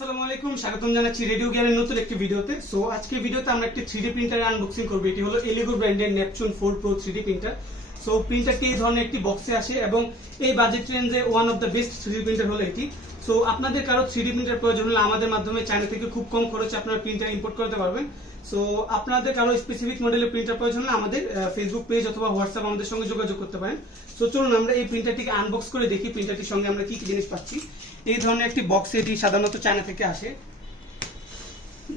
আসসালামু আলাইকুম, স্বাগতম জানাচ্ছি রেডিও জ্ঞানের নতুন একটি ভিডিওতে। সো আজকে ভিডিওতে আমরা একটি থ্রিডি প্রিন্টার আনবক্সিং করব। এটি হলো এলিগো ব্র্যান্ডের Neptune four pro three D printer so প্রিন্টারটি এই ধরনের একটি বক্সে আসে এবং এই বাজেট রেঞ্জে one of the best three D printer হলো এটি। সো আপনাদের কারও থ্রিডি প্রিন্টার প্রয়োজন হলে আমাদের মাধ্যমে চায়না থেকে খুব কম খরচে আপনারা প্রিন্টার ইম্পোর্ট করতে পারবেন। সো আপনাদের কারও স্পেসিফিক মডেলের প্রিন্টার প্রয়োজন হলে আমাদের ফেসবুক পেজ অথবা হোয়াটসঅ্যাপ আমাদের সঙ্গে যোগাযোগ করতে পারেন। সো চলুন আমরা এই প্রিন্টারটিকে আনবক্স করে দেখি প্রিন্টারটির সঙ্গে আমরা কি কি জিনিস পাচ্ছি। এই ধরনের একটি বক্সে এটি সাধারণত চায়না থেকে আসে।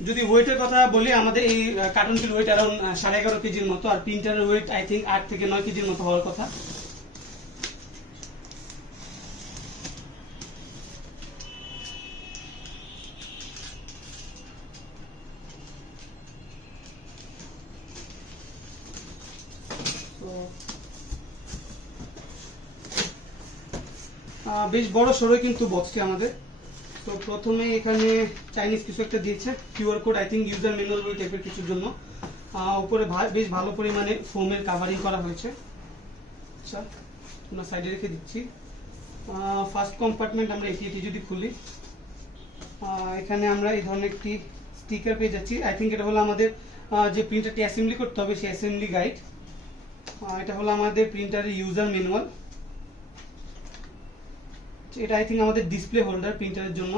যদি ওয়েটের কথা বলি, আমাদের এই কার্টুনটির ওয়েট অ্যারাউন্ড সাড়ে এগারো কেজির মতো, আর প্রিন্টারের ওয়েট আই থিঙ্ক আট থেকে নয় কেজির মতো হওয়ার কথা। বেশ বড় সড়ো কিন্তু বক্সটি আমাদের। তো প্রথমে এখানে চাইনিজ কিছু একটা দিয়েছে QR code I think user manual বই টাইপের কিছুর জন্য। উপরে বেশ ভালো পরিমাণে ফোমের কাভারিং করা হয়েছে। আচ্ছা আমরা সাইডে রেখে দিচ্ছি। ফার্স্ট কম্পার্টমেন্ট আমরা এটি এটি যদি খুলি এখানে আমরা এই ধরনের একটি স্টিকার পেয়ে যাচ্ছি। আই থিঙ্ক এটা হলো আমাদের যে প্রিন্টারটি অ্যাসেম্বলি করতে হবে, সেই অ্যাসেম্বলি গাইড এটা হলো আমাদের প্রিন্টারের ইউজার ম্যানুয়াল এটা আই থিঙ্ক আমাদের ডিসপ্লে হোল্ডার প্রিন্টারের জন্য।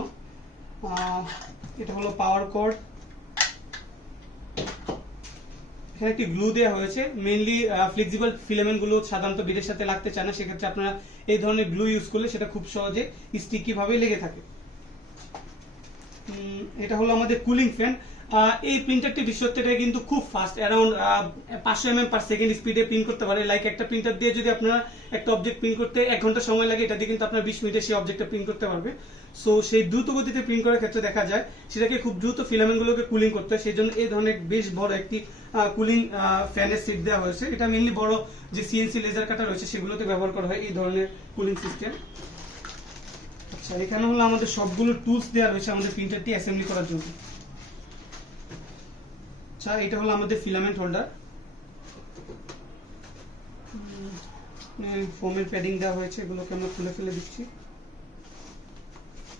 এটা হলো পাওয়ার কর্ড এখানে একটি গ্লু দেওয়া হয়েছে। মেনলি ফ্লেক্সিবল ফিলামেন্টগুলো সাধারণত বিলের সাথে লাগতে চায় না। সেক্ষেত্রে আপনারা এই ধরনের গ্লু ইউজ করলে সেটা খুব সহজে স্টিকিভাবেই লেগে থাকে। এটা হলো আমাদের কুলিং ফ্যান এই প্রিন্টারটি বিশ্বত্বটা কিন্তু খুব ফাস্ট অ্যারাউন্ড পাঁচশো এম পার সেকেন্ড স্পিডে প্রিন্ট করতে পারে। লাইক একটা প্রিন্টার দিয়ে যদি আপনারা একটা অবজেক্ট প্রিন্ট করতে এক ঘণ্টা সময় লাগে, এটা দিয়ে কিন্তু আপনার বিশ মিনিটে সেই অবজেক্টটা প্রিন্ট করতে পারবে। সো সেই দ্রুত গতিতে প্রিন্ট করার ক্ষেত্রে দেখা যায়, সেটাকে খুব দ্রুত ফিলামেন্ট গুলোকে কুলিং করতে হয়। সেই জন্য এই ধরনের বেশ বড় একটি কুলিং ফ্যানের সিট দেওয়া হয়েছে। এটা মেনলি বড় যে সিএনসি লেজার কাটা রয়েছে, সেগুলোতে ব্যবহার করা হয় এই ধরনের কুলিং সিস্টেম আচ্ছা এখানে হলো আমাদের সবগুলো টুলস দেওয়া রয়েছে আমাদের প্রিন্টারটি অ্যাসেম্বলি করার জন্য। আচ্ছা এটা হলো আমাদের ফিলামেন্ট হোল্ডার ফোমের প্যাডিং দেওয়া হয়েছে, এগুলোকে আমরা খুলে ফেলে দিচ্ছি।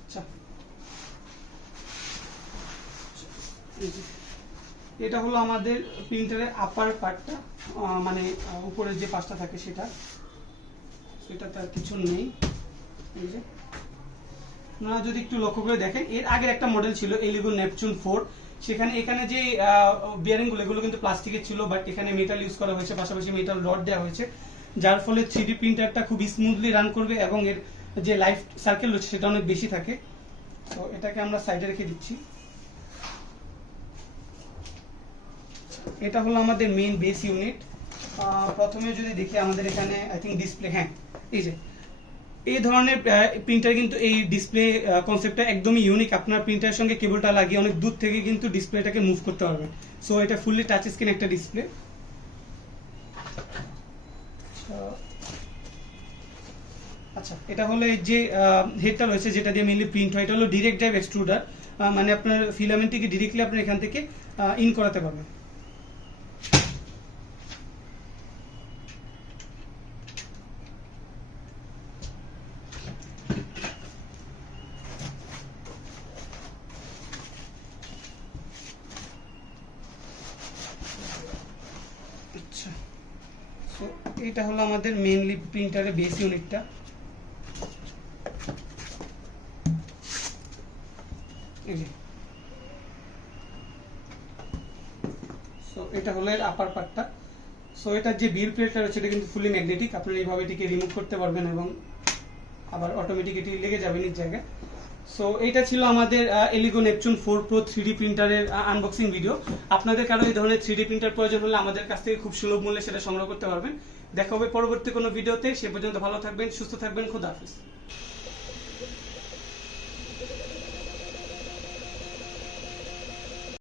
আচ্ছা। এটা হলো আমাদের প্রিন্টারের আপার পার্টটা মানে উপরের যে পাশটা থাকে সেটা। সেটা তার কিছু নেই। আপনারা যদি একটু লক্ষ্য করে দেখেন, এর আগের একটা মডেল ছিল এলিগো নেপচুন ফোর সেখানে এখানে যে বিয়ারিংগুলো এগুলো কিন্তু প্লাস্টিকের ছিল বাট এখানে মেটাল ইউজ করা হয়েছে, পাশাপাশি মেটাল রড দেওয়া হয়েছে। যার ফলে থ্রিডি প্রিন্টারটা খুব স্মুথলি রান করবে এবং এর যে লাইফ সার্কেল রয়েছে, সেটা অনেক বেশি থাকে। তো এটাকে আমরা সাইডে রেখে দিচ্ছি। এটা হলো আমাদের মেইন বেস ইউনিট প্রথমে যদি দেখি আমাদের এখানে আই থিঙ্ক ডিসপ্লে হ্যাঁ এই যে এই ধরনের প্রিন্টার কিন্তু এই ডিসপ্লে কনসেপ্টটা একদমই ইউনিক আপনার প্রিন্টারের সঙ্গে কেবলটা লাগিয়ে অনেক দূর থেকে কিন্তু ডিসপ্লেটাকে মুভ করতে পারবেন। সো এটা ফুললি টাচ স্ক্রিন একটা ডিসপ্লে আচ্ছা এটা হলো যে হেডটা রয়েছে, যেটা দিয়ে মেনলি প্রিন্ট হয়। এটা হলো ডিরেক্ট ড্রাইভ এক্সট্রুডার মানে আপনার ফিলামেন্টটিকে ডিরেক্টলি আপনার এখান থেকে ইন করাতে পারবেন আচ্ছা সো এটা হলো আমাদের মেইনলি প্রিন্টারের বেস ইউনিটটা সো এটা হলো এর আপার পার্টটা সো এটার যে বিল প্লেটটা রয়েছে, এটা কিন্তু ফুলি ম্যাগনেটিক আপনারা এইভাবে এটিকে রিমুভ করতে পারবেন এবং আবার অটোমেটিক এটি লেগে যাবে নিজ জায়গায়। সো এটা ছিল আমাদের Elegoo Neptune four pro three প্রিন্টারের unboxing video আপনাদের কারও এই ধরনের থ্রি প্রিন্টার প্রয়োজন হলে আমাদের কাছ থেকে খুব সুলভ মূল্যে সেটা সংগ্রহ করতে পারবেন। দেখা হবে পরবর্তী কোনো ভিডিওতে। সে পর্যন্ত ভালো থাকবেন সুস্থ থাকবেন খুদা হাফিজ।